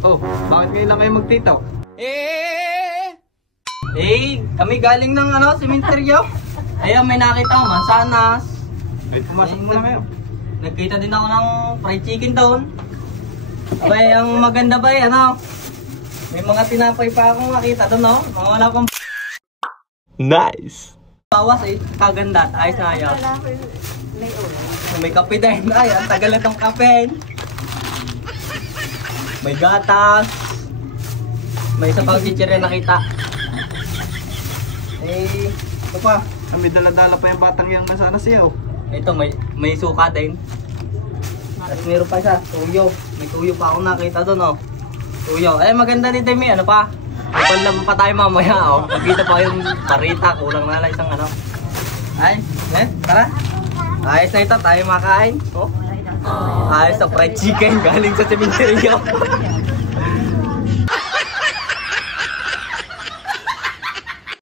Oh, bakit ngayon lang kayo magtitaw? Kami galing ng sementeryo. Ayun, may nakita ko, mansanas. Wait, pumasok muna kayo. Nagkita din ako ng fried chicken doon. Abay, ang maganda ba may mga tinapay pa akong nakita doon, no? Mga wala pang Nice! bawas kaganda, ayos na ayos. May kape din, ay, ang tagal na itong kape. May gatas. May isa pang teacher na nakita. Ito pa. May dala-dala pa yung batang yung masana siyaw. Ito, may suka din. At meron pa isa, tuyo. May tuyo pa ako nakita doon, oh. Tuyo. Maganda din, Demi. Ano pa? Panlaban pa tayo mamaya, oh. Pagkita pa yung parita. Kulang na lang isang tara. Ayos na ito, tayo makain. Oh. Ayos na fried chicken galing sa cementerio.